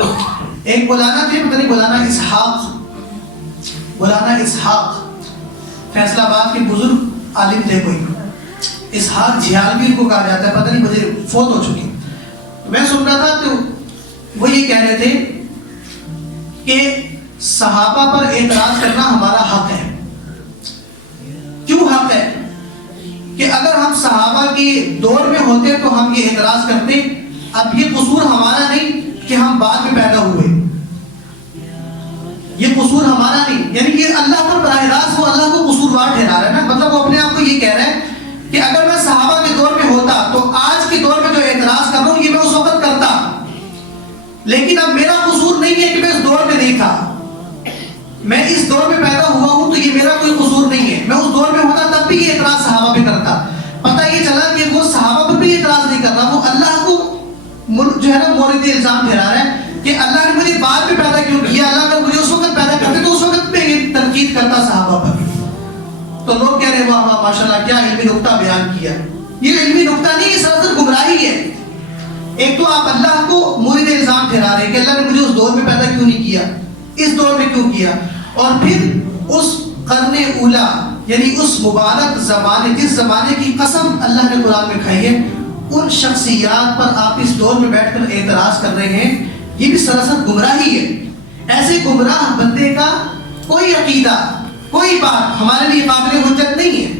ایک مولانا تھے، پتہ نہیں مولانا اسحاق فیصلہ آباد کے بزرگ عالم تھے، کوئی اسحاق جھیالوی کو کہا جاتا ہے، پتہ نہیں مجھے فوت ہو چکی. میں سن رہا تھا تو وہ یہ کہہ رہے تھے کہ صحابہ پر اعتراض کرنا ہمارا حق ہے. کیوں حق ہے؟ کہ اگر ہم صحابہ کے دور میں ہوتے تو ہم یہ اعتراض کرتے. اب یہ قصور ہمارا نہیں کہ ہم بعد میں پیدا ہوئے، یہ قصور ہمارا نہیں، یعنی یہ اللہ پر براہ راست وہ اللہ کو قصوروار ٹھہرا رہا ہے نا. مطلب وہ اپنے آپ کو یہ کہہ رہا ہے کہ اگر میں صحابہ کے دور میں ہوتا تو آج کے دور میں جو اعتراض کر رہا ہوں یہ میں اس وقت کرتا، لیکن اب میرا قصور نہیں ہے کہ میں اس دور میں نہیں تھا. میں اس دور میں پیدا ہوا ہوں تو یہ میرا کوئی قصور نہیں ہے. میں اس دور میں ہوتا تب بھی یہ اعتراض صحابہ پہ کرتا. پتہ یہ چلا کہ وہ صحابہ پر بھی اعتراض نہیں کر رہا، وہ اللہ کو جو ہے نا مورد الزام ٹھہرا رہا ہے کہ اللہ نے مجھے بعد میں پیدا کیوں کیا. اللہ اگر مجھے اس وقت پیدا کرتے تو اس وقت پہ یہ تنقید کرتا صحابہ پر. تو لوگ کہہ رہے ہیں واہ واہ ماشاءاللہ کیا علمی نقطہ بیان کیا. یہ علمی نقطہ نہیں، یہ سراسر گمراہی ہے. ایک تو آپ اللہ کو مورد الزام ٹھہرا رہے ہیں کہ اللہ نے مجھے اس دور میں پیدا کیوں نہیں کیا، اس دور میں کیوں کیا. اور پھر اس قرن اولا یعنی اس مبارک زمانے، جس زمانے کی قسم اللہ نے قرآن میں کھائی ہے، ان شخصیات پر آپ اس دور میں بیٹھ کر اعتراض کر رہے ہیں. یہ بھی سراسر گمراہی ہے. ایسے گمراہ بندے کا کوئی عقیدہ، کوئی بات ہمارے لیے قابل حجت نہیں ہے.